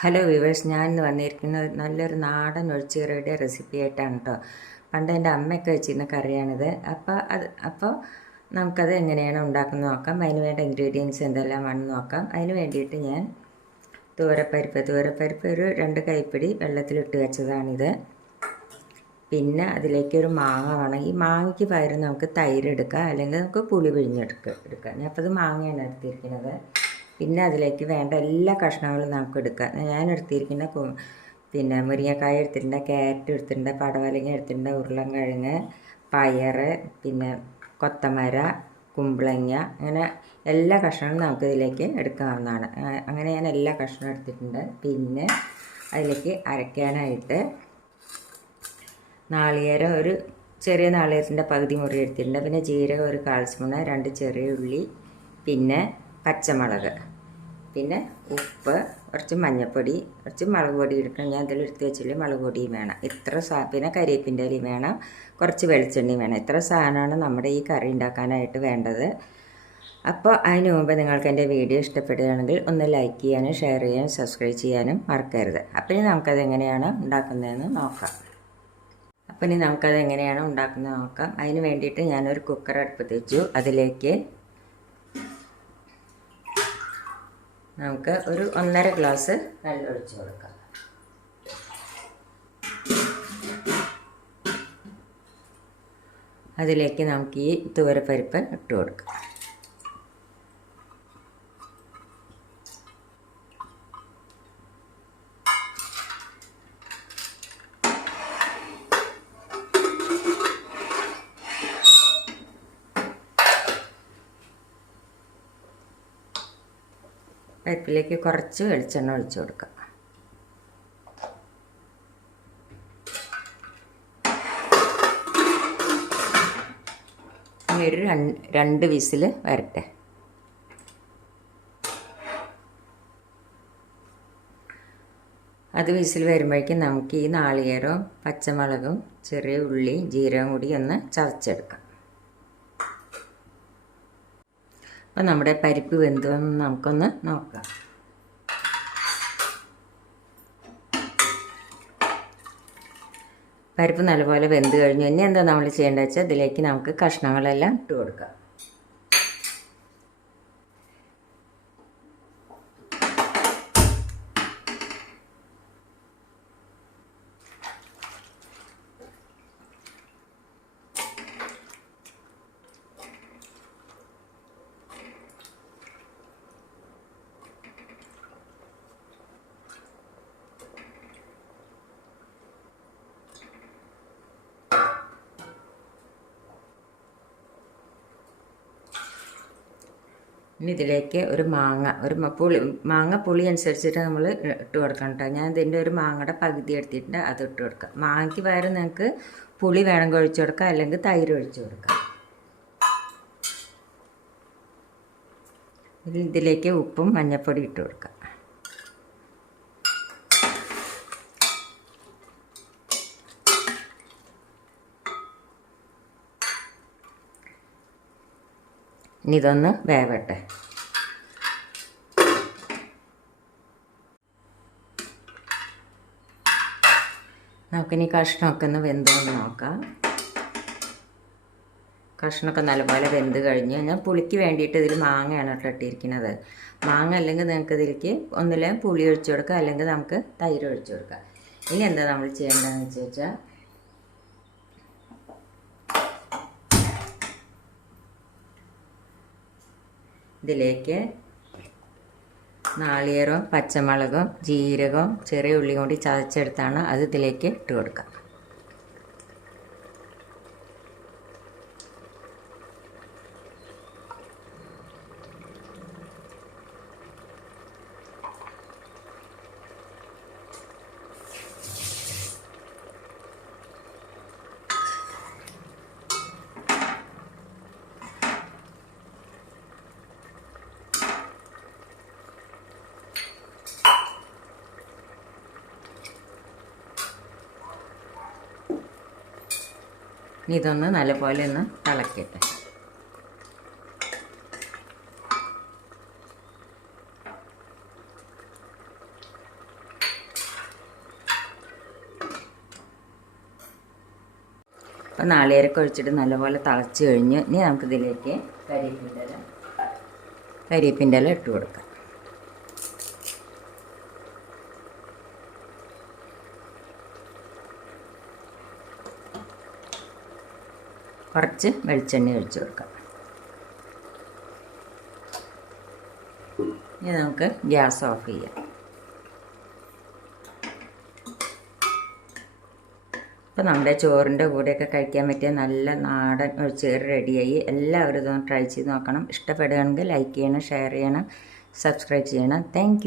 Hello viewers, ഞാൻ ഇന്ന് വന്നിരിക്കുന്നത് നല്ലൊരു നാടൻ ഒഴിച്ചുകറിയുടെ റെസിപ്പി ആയിട്ടാണ് കേട്ടോ. പണ്ട് എൻ്റെ അമ്മയൊക്കെ വെച്ചിരുന്ന കറിയാണിത്. അപ്പോൾ നമുക്കത് എങ്ങനെയാണ് ഉണ്ടാക്കുന്നത് നോക്കാം. അതിന് വേണ്ട ഇൻഗ്രീഡിയൻസ് എന്തെല്ലാമാണെന്ന് നോക്കാം. അതിന് വേണ്ടിയിട്ട് ഞാൻ തുവരപ്പരിപ്പ് ഒരു 2 കൈപ്പിടി വെള്ളത്തിലിട്ട് വെച്ചതാണിത്. പിന്നെ അതിലേക്ക് ഒരു മാങ്ങ വേണം. ഈ മാങ്ങയ്ക്ക് പകരം നമുക്ക് തൈര് എടുക്കാം, അല്ലെങ്കിൽ നമുക്ക് പുളി പിഴിഞ്ഞെടുക്കാം. ഞാൻ അപ്പോൾ ഇത് മാങ്ങയാണ് എടുത്തിരിക്കുന്നത്. പിന്നെ അതിലേക്ക് വേണ്ട എല്ലാ കഷ്ണങ്ങളും നമുക്ക് എടുക്കാം. ഞാൻ എടുത്തിരിക്കുന്ന പിന്നെ മുരിങ്ങക്കായ എടുത്തിട്ടുണ്ട്, ക്യാരറ്റ് എടുത്തിട്ടുണ്ട്, പടവലങ്ങ എടുത്തിട്ടുണ്ട്, ഉരുളൻകിഴങ്ങ്, പയർ, പിന്നെ കൊത്തമര, കുമ്പളങ്ങ, അങ്ങനെ എല്ലാ കഷ്ണങ്ങളും നമുക്ക് ഇതിലേക്ക് എടുക്കാവുന്നതാണ്. അങ്ങനെ ഞാൻ എല്ലാ കഷ്ണവും എടുത്തിട്ടുണ്ട്. പിന്നെ അതിലേക്ക് അരയ്ക്കാനായിട്ട് നാളികേരം, ഒരു ചെറിയ നാളികേരത്തിൻ്റെ പകുതി മുറി എടുത്തിട്ടുണ്ട്. പിന്നെ ജീരകം ഒരു 1/4 സ്പൂണ്, 2 ചെറിയ ഉള്ളി, പിന്നെ പച്ചമുളക്, പിന്നെ ഉപ്പ്, കുറച്ച് മഞ്ഞൾപ്പൊടി, കുറച്ച് മുളക് പൊടി എടുക്കണം. ഞാൻ ഇതിൽ എടുത്ത് വെച്ചില്ല, മുളക് പൊടിയും വേണം. പിന്നെ കരിവേപ്പിൻ്റെ ഇലയും വേണം, കുറച്ച് വെളിച്ചെണ്ണയും വേണം. ഇത്ര സാധനമാണ് നമ്മുടെ ഈ കറി ഉണ്ടാക്കാനായിട്ട് വേണ്ടത്. അപ്പോൾ അതിന് മുമ്പ് നിങ്ങൾക്ക് എൻ്റെ വീഡിയോ ഇഷ്ടപ്പെടുകയാണെങ്കിൽ ഒന്ന് ലൈക്ക് ചെയ്യാനും ഷെയർ ചെയ്യാനും സബ്സ്ക്രൈബ് ചെയ്യാനും മറക്കരുത്. അപ്പോൾ ഇനി നമുക്കത് എങ്ങനെയാണ് ഉണ്ടാക്കുന്നതെന്ന് നോക്കാം. അതിന് വേണ്ടിയിട്ട് ഞാനൊരു കുക്കർ അടുപ്പത്ത് വെച്ചു. അതിലേക്ക് നമുക്ക് ഒരു 1.5 ഗ്ലാസ് വെള്ളം ഒഴിച്ച് കൊടുക്കാം. അതിലേക്ക് നമുക്ക് ഈ തുവരപ്പരിപ്പ് ഇട്ട് കൊടുക്കാം. പരിപ്പിലേക്ക് കുറച്ച് വെളിച്ചെണ്ണ ഒഴിച്ച് കൊടുക്കാം. ഇനി ഒരു 2 വിസിൽ വരട്ടെ. അത് വിസിൽ വരുമ്പോഴേക്കും നമുക്ക് ഈ നാളികേരവും പച്ചമുളകും ചെറിയ ഉള്ളിയും ജീരകം കൂടി ഒന്ന് ചതച്ചെടുക്കാം. അപ്പോൾ നമ്മുടെ പരിപ്പ് വെന്തുവെന്ന് നമുക്കൊന്ന് നോക്കാം. പരിപ്പ് നല്ലപോലെ വെന്ത് കഴിഞ്ഞു. ഇനി എന്താ നമ്മൾ ചെയ്യേണ്ടത് വെച്ചാൽ ഇതിലേക്ക് നമുക്ക് കഷ്ണങ്ങളെല്ലാം ഇട്ട് കൊടുക്കാം. ഇനി ഇതിലേക്ക് ഒരു മാങ്ങ പുളി അനുസരിച്ചിട്ട് നമ്മൾ ഇട്ട് കൊടുക്കണം കേട്ടോ. ഞാൻ ഇതിൻ്റെ ഒരു മാങ്ങയുടെ പകുതി എടുത്തിട്ടുണ്ട്, അത് ഇട്ട് കൊടുക്കാം. മാങ്ങയ്ക്ക് പകരം നിങ്ങൾക്ക് പുളി വേണമെങ്കിൽ ഒഴിച്ചു കൊടുക്കാം, അല്ലെങ്കിൽ തൈര് ഒഴിച്ചു കൊടുക്കാം. ഇതിലേക്ക് ഉപ്പും മഞ്ഞൾപ്പൊടി ഇട്ട് കൊടുക്കാം. ഇനി ഇതൊന്ന് വേവട്ടെ. നമുക്കിനി കഷ്ണമൊക്കെ ഒന്ന് വെന്തോന്ന് നോക്കാം. കഷ്ണമൊക്കെ നല്ലപോലെ വെന്ത് കഴിഞ്ഞ് ഞാൻ പുളിക്ക് വേണ്ടിയിട്ട് ഇതിൽ മാങ്ങയാണ് കേട്ടോ ഇട്ടിരിക്കുന്നത്. മാങ്ങ അല്ലെങ്കിൽ നിങ്ങൾക്ക് ഇതിലേക്ക് ഒന്നില്ലെങ്കിൽ പുളി ഒഴിച്ചു കൊടുക്കാം, അല്ലെങ്കിൽ നമുക്ക് തൈര് ഒഴിച്ചു കൊടുക്കാം. ഇനി എന്താ നമ്മൾ ചെയ്യേണ്ടതെന്ന് വെച്ചാൽ ഇതിലേക്ക് നാളികേരവും പച്ചമുളകും ജീരകവും ചെറിയ ഉള്ളിയും കൂടി ചതച്ചെടുത്താണ് അത് ഇതിലേക്ക് ഇട്ട് കൊടുക്കാം. ഇതൊന്ന് നല്ലപോലെ ഒന്ന് തിളക്കട്ടെ. അപ്പോൾ നാളികേരമൊക്കെ ഒഴിച്ചിട്ട് നല്ലപോലെ തിളച്ച് കഴിഞ്ഞ് ഇനി നമുക്കിതിലേക്ക് കരിവേപ്പിൻ്റെ ഇല ഇട്ട് കൊടുക്കാം. കുറച്ച് വെളിച്ചെണ്ണ ഒഴിച്ച് കൊടുക്കാം. ഇനി നമുക്ക് ഗ്യാസ് ഓഫ് ചെയ്യാം. അപ്പോൾ നമ്മുടെ ചോറിൻ്റെ കൂടെയൊക്കെ കഴിക്കാൻ പറ്റിയ നല്ല നാടൻ ഒഴിച്ചുകറി റെഡിയായി. എല്ലാവരും ഇതൊന്ന് ട്രൈ ചെയ്ത് നോക്കണം. ഇഷ്ടപ്പെടുകയാണെങ്കിൽ ലൈക്ക് ചെയ്യണം, ഷെയർ ചെയ്യണം, സബ്സ്ക്രൈബ് ചെയ്യണം. താങ്ക്